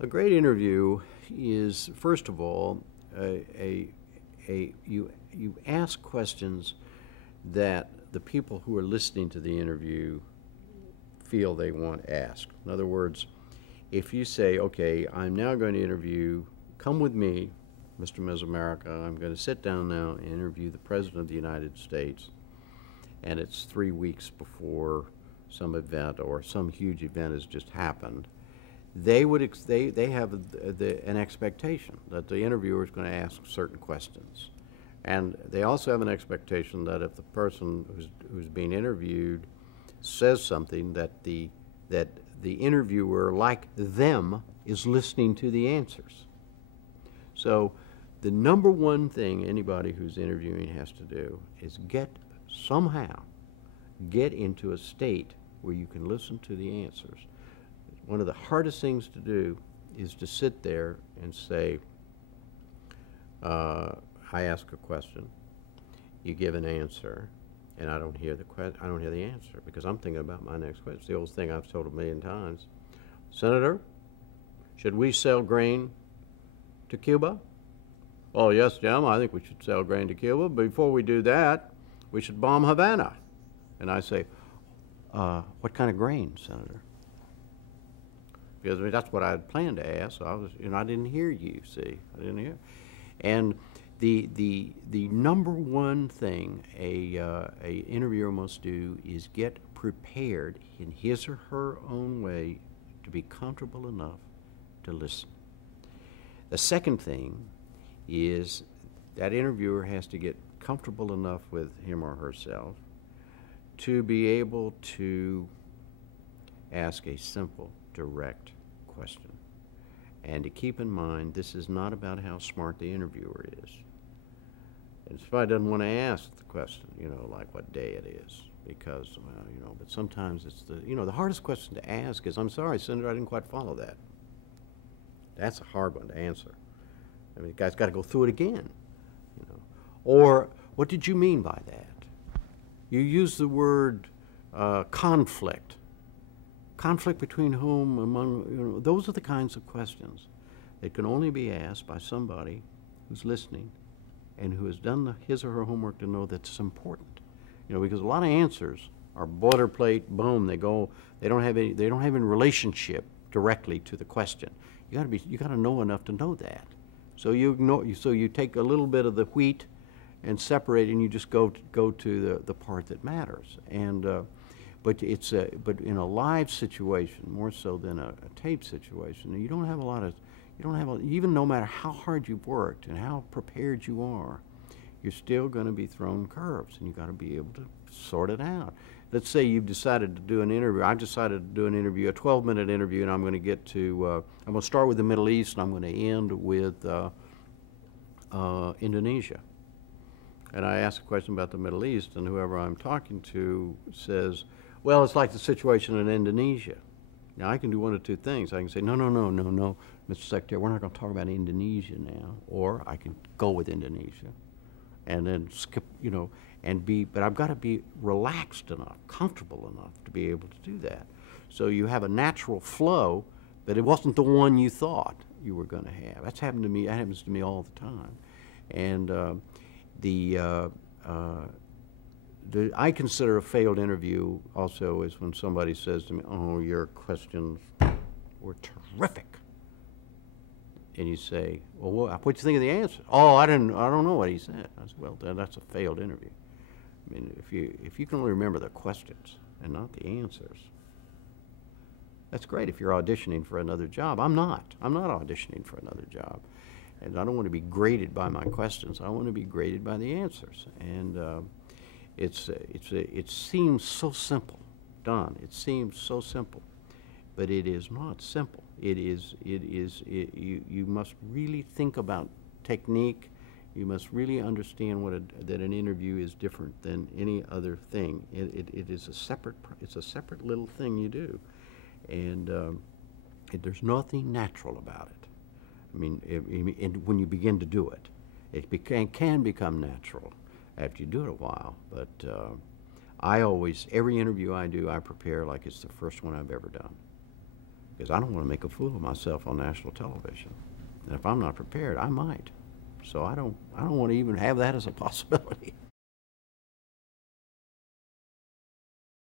A great interview is, first of all, you ask questions that the people who are listening to the interview feel they want asked. In other words, if you say, okay, I'm now going to interview, come with me, Mr. and Ms. America, I'm going to sit down now and interview the President of the United States, and it's 3 weeks before some event or some huge event has just happened, they have an expectation that the interviewer is going to ask certain questions. And they also have an expectation that if the person who's being interviewed says something, that the interviewer, like them, is listening to the answers. So the number one thing anybody who's interviewing has to do is somehow get into a state where you can listen to the answers. One of the hardest things to do is to sit there and say, I ask a question, you give an answer, and I don't hear the answer because I'm thinking about my next question. It's the old thing I've told 1,000,000 times. Senator, should we sell grain to Cuba? Oh, yes, Jim, I think we should sell grain to Cuba. But before we do that, we should bomb Havana. And I say, what kind of grain, Senator? Because that's what I had planned to ask. So I didn't hear you. See, I didn't hear. And the number one thing a interviewer must do is get prepared in his or her own way to be comfortable enough to listen. The second thing is that interviewer has to get comfortable enough with him or herself to be able to ask a simple, direct question. And to keep in mind, this is not about how smart the interviewer is. And somebody doesn't want to ask the question, like what day it is, because, but sometimes it's the hardest question to ask is, I'm sorry, Senator, I didn't quite follow that. That's a hard one to answer. I mean, the guy's got to go through it again, Or, what did you mean by that? You use the word conflict. Conflict between whom, among, those are the kinds of questions that can only be asked by somebody who's listening and who has done his or her homework to know that's important. Because a lot of answers are boilerplate, boom, they don't have any relationship directly to the question. You got to know enough to know that. So you take a little bit of the wheat and separate, and you just go to the part that matters. And but in a live situation, more so than a tape situation, you don't have even no matter how hard you've worked and how prepared you are, you're still going to be thrown curves, and you got to be able to sort it out. Let's say you've decided to do an interview. I've decided to do an interview, a 12-minute interview, and I'm going to get to, I'm going to start with the Middle East, and I'm going to end with Indonesia. And I ask a question about the Middle East, and whoever I'm talking to says, well, it's like the situation in Indonesia. Now, I can do one of two things. I can say, no, Mr. Secretary, we're not going to talk about Indonesia now. Or I can go with Indonesia and then skip, but I've got to be relaxed enough, comfortable enough to be able to do that. So you have a natural flow, but it wasn't the one you thought you were going to have. That's happened to me. That happens to me all the time. And I consider a failed interview also is when somebody says to me, oh, your questions were terrific. And you say, well, what'd you think of the answer? Oh, I don't know what he said. I said, well, that's a failed interview. I mean, if you can only remember the questions and not the answers, that's great if you're auditioning for another job. I'm not auditioning for another job. And I don't want to be graded by my questions. I want to be graded by the answers. And it seems so simple, Don. It seems so simple, but it is not simple. You must really think about technique. You must really understand that an interview is different than any other thing. It's a separate little thing you do, and there's nothing natural about it. I mean, when you begin to do it, it can become natural after you do it a while. But every interview I do, I prepare like it's the first one I've ever done. because I don't want to make a fool of myself on national television. And if I'm not prepared, I might. So I don't want to even have that as a possibility.